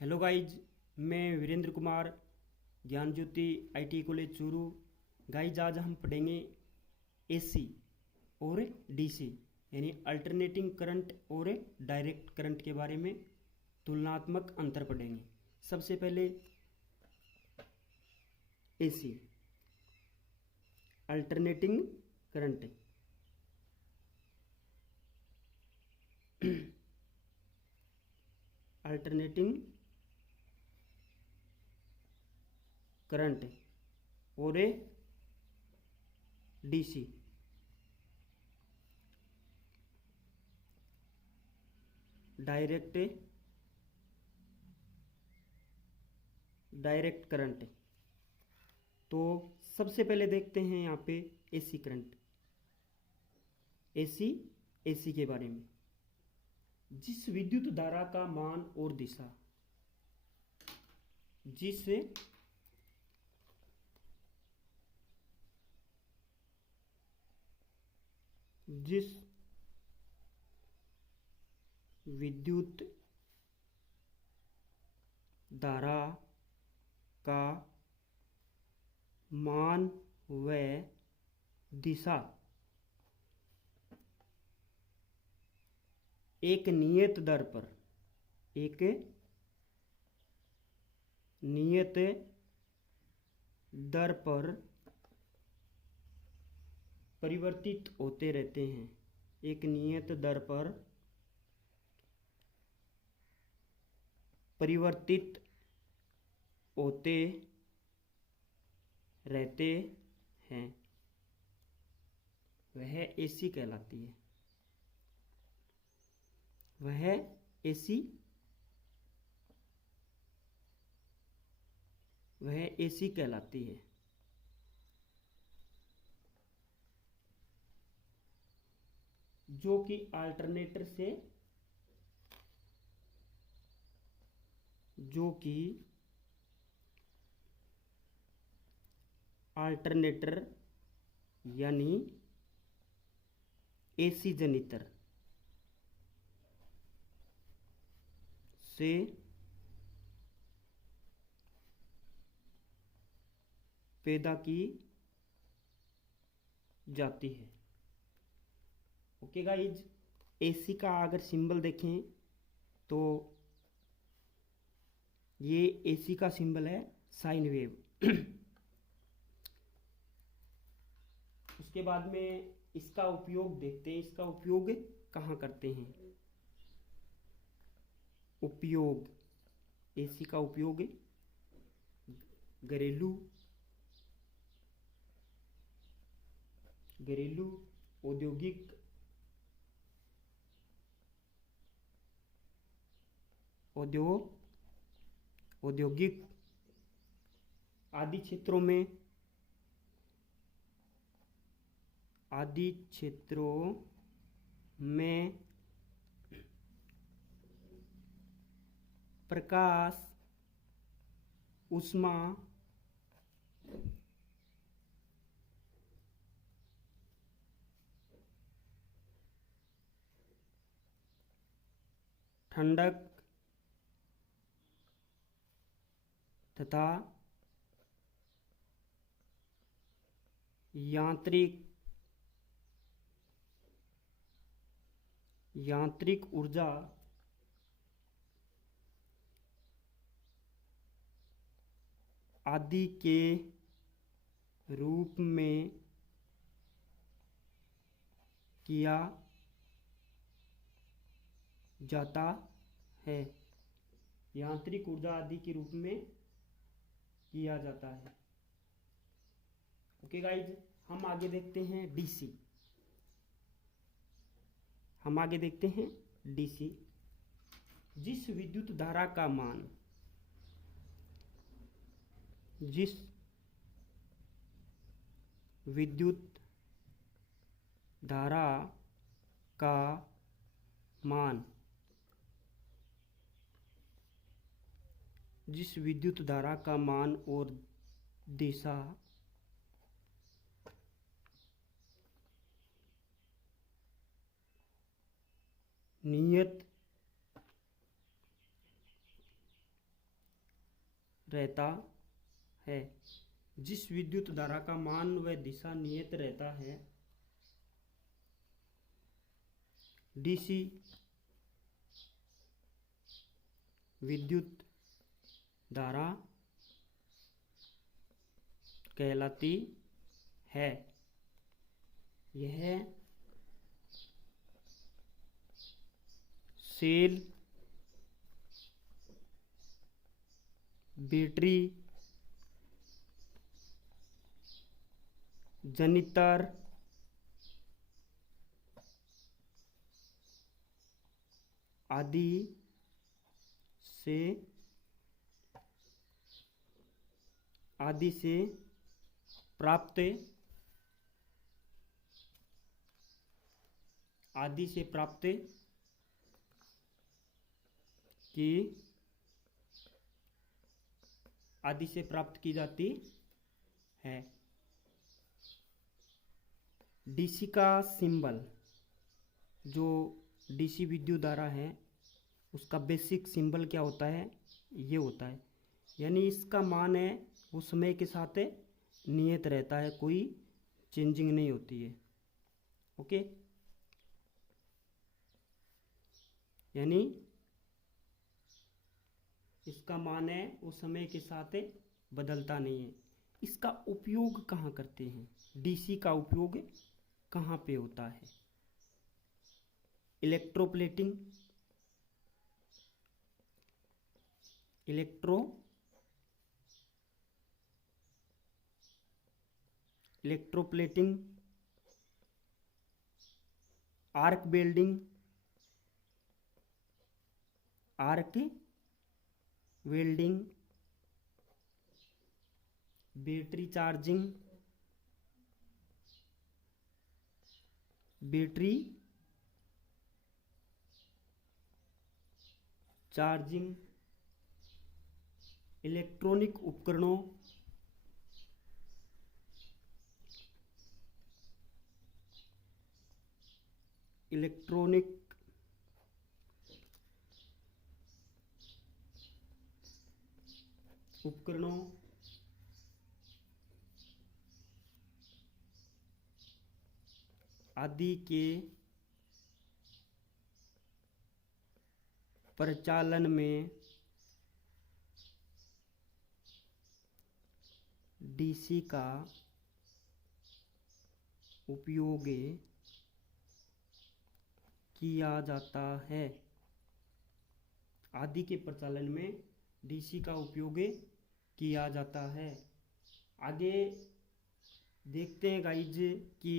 Hello guys, मैं वीरेंद्र कुमार, ज्ञान ज्योति IT college Churu. Guys आज हम पढ़ेंगे एसी और डीसी यानी अल्टरनेटिंग करंट और डायरेक्ट करंट के बारे में तुलनात्मक अंतर पढ़ेंगे। सबसे पहले AC alternating current. Alternating current और डीसी डायरेक्ट करंट। तो सबसे पहले देखते हैं यहाँ पे एसी करंट। एसी के बारे में, जिस विद्युत धारा का मान और दिशा जिस विद्युत धारा का मान व दिशा एक नियत दर पर परिवर्तित होते रहते हैं। एक नियत दर पर परिवर्तित होते रहते हैं, वह एसी कहलाती है। वह एसी कहलाती है। जो कि अल्टरनेटर यानी एसी जनित्र से पैदा की जाती है। ओके गाइज, एसी का अगर सिंबल देखें तो ये एसी का सिंबल है साइन वेव। उसके बाद में इसका उपयोग देखते हैं। इसका उपयोग कहाँ करते हैं? एसी का उपयोग घरेलू औद्योगिक आदि क्षेत्रों में प्रकाश, ऊष्मा, ठंडक तथा यांत्रिक ऊर्जा आदि के रूप में किया जाता है। यांत्रिक ऊर्जा आदि के रूप में किया जाता है। ओके गाइज, हम आगे देखते हैं डीसी। जिस विद्युत धारा का मान जिस विद्युत धारा का मान और दिशा नियत रहता है। जिस विद्युत धारा का मान व दिशा नियत रहता है, डीसी विद्युत धारा कहलाती है। यह सेल, बैटरी, जनितर, आदि से प्राप्त की जाती है। डीसी का सिंबल, जो डीसी विद्युत धारा है उसका बेसिक सिंबल क्या होता है, ये होता है। यानी इसका मान है वो समय के साथ नियत रहता है, कोई चेंजिंग नहीं होती है। ओके, यानी इसका मान है वो समय के साथ बदलता नहीं है। इसका उपयोग कहाँ करते हैं, डीसी का उपयोग कहाँ पे होता है? Electroplating, electroplating, arc welding, battery charging, electronic उपकरणों, आदि के प्रचालन में डीसी का उपयोग किया जाता है। आदि के प्रचालन में डीसी का उपयोग किया जाता है। आगे देखते हैं गाइज कि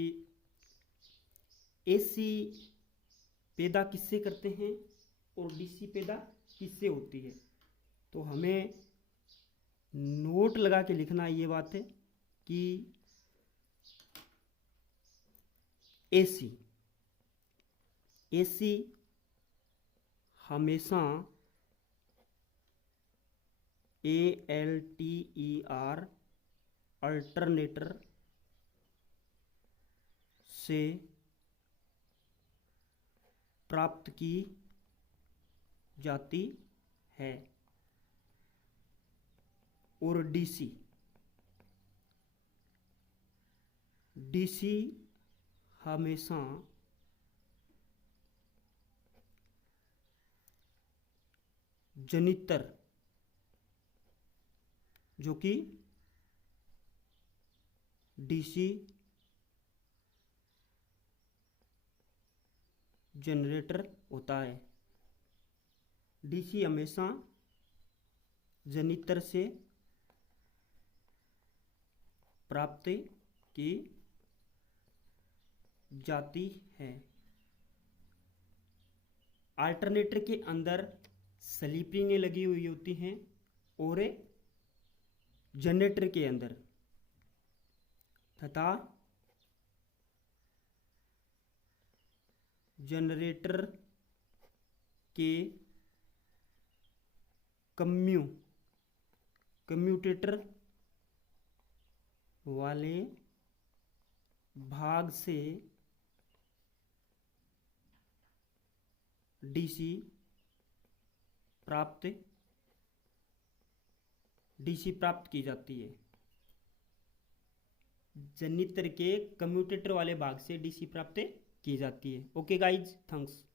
एसी पैदा किससे करते हैं और डीसी पैदा किससे होती है। तो हमें नोट लगा के लिखना ये बात है कि एसी हमेशा ALTER अल्टरनेटर से प्राप्त की जाती है और डीसी हमेशा जनितर, जो कि डीसी जनरेटर होता है। डीसी हमेशा जनितर से प्राप्त की जाती है। अल्टरनेटर के अंदर स्लीपिंगें लगी हुई होती हैं और जनरेटर के अंदर तथा जनरेटर के कम्यूटेटर वाले भाग से डीसी प्राप्त डीसी प्राप्त की जाती है। जनित्र के कम्यूटेटर वाले भाग से डीसी प्राप्त की जाती है। Okay guys, thanks.